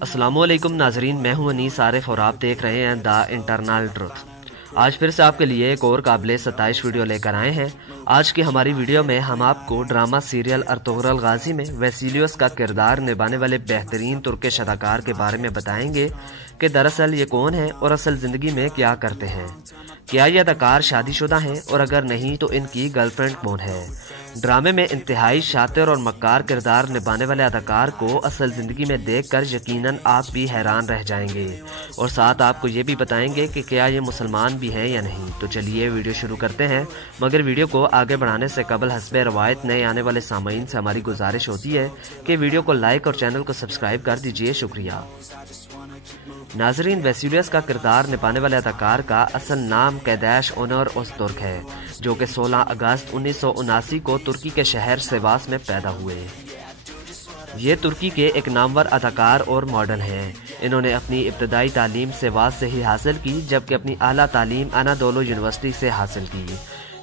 अस्सलामुअलैकुम नाजरीन, मैं हूं अनीस आरिफ और आप देख रहे हैं द इंटरनल ट्रुथ। आज फिर से आपके लिए एक और काबिल 27 वीडियो लेकर आए हैं। आज की हमारी वीडियो में हम आपको ड्रामा सीरियल अर्तुगरुल गाजी में वेसिलियोस का किरदार निभाने वाले बेहतरीन तुर्किश अदाकार के बारे में बताएंगे कि दरअसल ये कौन है और असल जिंदगी में क्या करते हैं। क्या ये अदाकार शादीशुदा हैं और अगर नहीं तो इनकी गर्लफ्रेंड कौन है। ड्रामे में इंतहाई शातिर और मक्कार किरदार निभाने वाले अदाकार को असल जिंदगी में देखकर यकीनन आप भी हैरान रह जाएंगे और साथ आपको ये भी बताएंगे कि क्या ये मुसलमान भी हैं या नहीं। तो चलिए वीडियो शुरू करते हैं, मगर वीडियो को आगे बढ़ाने से कबल हस्बे रवायत नए आने वाले सामाईन से हमारी गुजारिश होती है कि वीडियो को लाइक और चैनल को सब्सक्राइब कर दीजिए। शुक्रिया। नाजरीन, वेसिलियोस का किरदार निभाने वाले अदाकार का असल नाम कैदैश ओनर ओज़तुर्क है, जो कि 16 अगस्त 1979 को तुर्की के शहर सिवास में पैदा हुए। ये तुर्की के एक नामवर अदाकार और मॉडल हैं। इन्होंने अपनी इब्तदाई तालीम सिवास से ही हासिल की, जबकि अपनी आला तालीम अनादोलो यूनिवर्सिटी से हासिल की।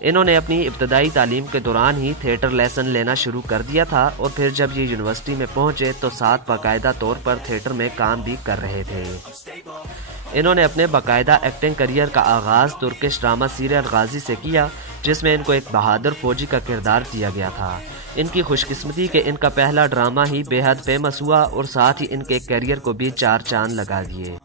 इन्होंने अपनी इब्तदाई तालीम के दौरान ही थिएटर लेसन लेना शुरू कर दिया था और फिर जब ये यूनिवर्सिटी में पहुंचे तो साथ बाकायदा तौर पर थिएटर में काम भी कर रहे थे। इन्होंने अपने बाकायदा एक्टिंग करियर का आगाज तुर्किश ड्रामा सीरियल गाजी से किया, जिसमें इनको एक बहादुर फौजी का किरदार दिया गया था। इनकी खुशकिस्मती के इनका पहला ड्रामा ही बेहद फेमस हुआ और साथ ही इनके करियर को भी 4 चांद लगा दिए।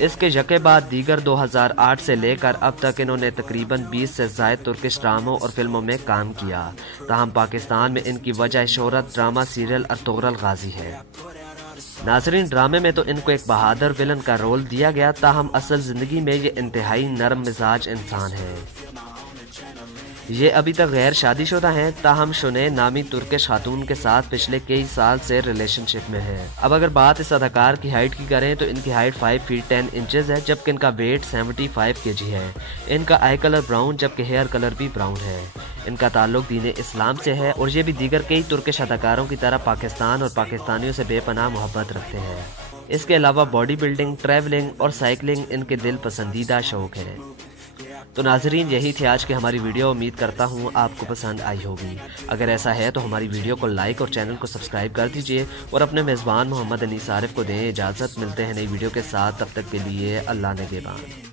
इसके यके बाद दीगर 2008 से लेकर अब तक इन्होंने तकरीबन 20 से ज़ायद तुर्किश ड्रामों और फिल्मों में काम किया। ताहम पाकिस्तान में इनकी वजह शोहरत ड्रामा सीरियल अर्तुगरुल गाजी है। नाजरीन, ड्रामे में तो इनको एक बहादुर विलन का रोल दिया गया, ताहम असल जिंदगी में ये इंतहाई नरम मिजाज इंसान है। ये अभी तक गैर शादीशुदा हैं, ताहम शुने नामी तुर्किश खातून के साथ पिछले कई साल से रिलेशनशिप में हैं। अब अगर बात इस अदाकार की हाइट की करें तो इनकी हाइट 5 फीट 10 इंचेस है, जबकि इनका वेट 75 kg है। इनका आई कलर ब्राउन जबकि हेयर कलर भी ब्राउन है। इनका ताल्लुक दीन इस्लाम से है और ये भी दीगर कई तुर्किश अदाकारों की तरह पाकिस्तान और पाकिस्तानियों से बेपनाह मोहब्बत रखते हैं। इसके अलावा बॉडी बिल्डिंग, ट्रैवलिंग और साइकिलिंग इनके दिल पसंदीदा शौक है। तो नाजरीन, यही थी आज की हमारी वीडियो। उम्मीद करता हूँ आपको पसंद आई होगी। अगर ऐसा है तो हमारी वीडियो को लाइक और चैनल को सब्सक्राइब कर दीजिए और अपने मेज़बान मोहम्मद अनीस आरिफ को दें इजाज़त। मिलते हैं नई वीडियो के साथ, तब तक के लिए अल्लाह निगहबान।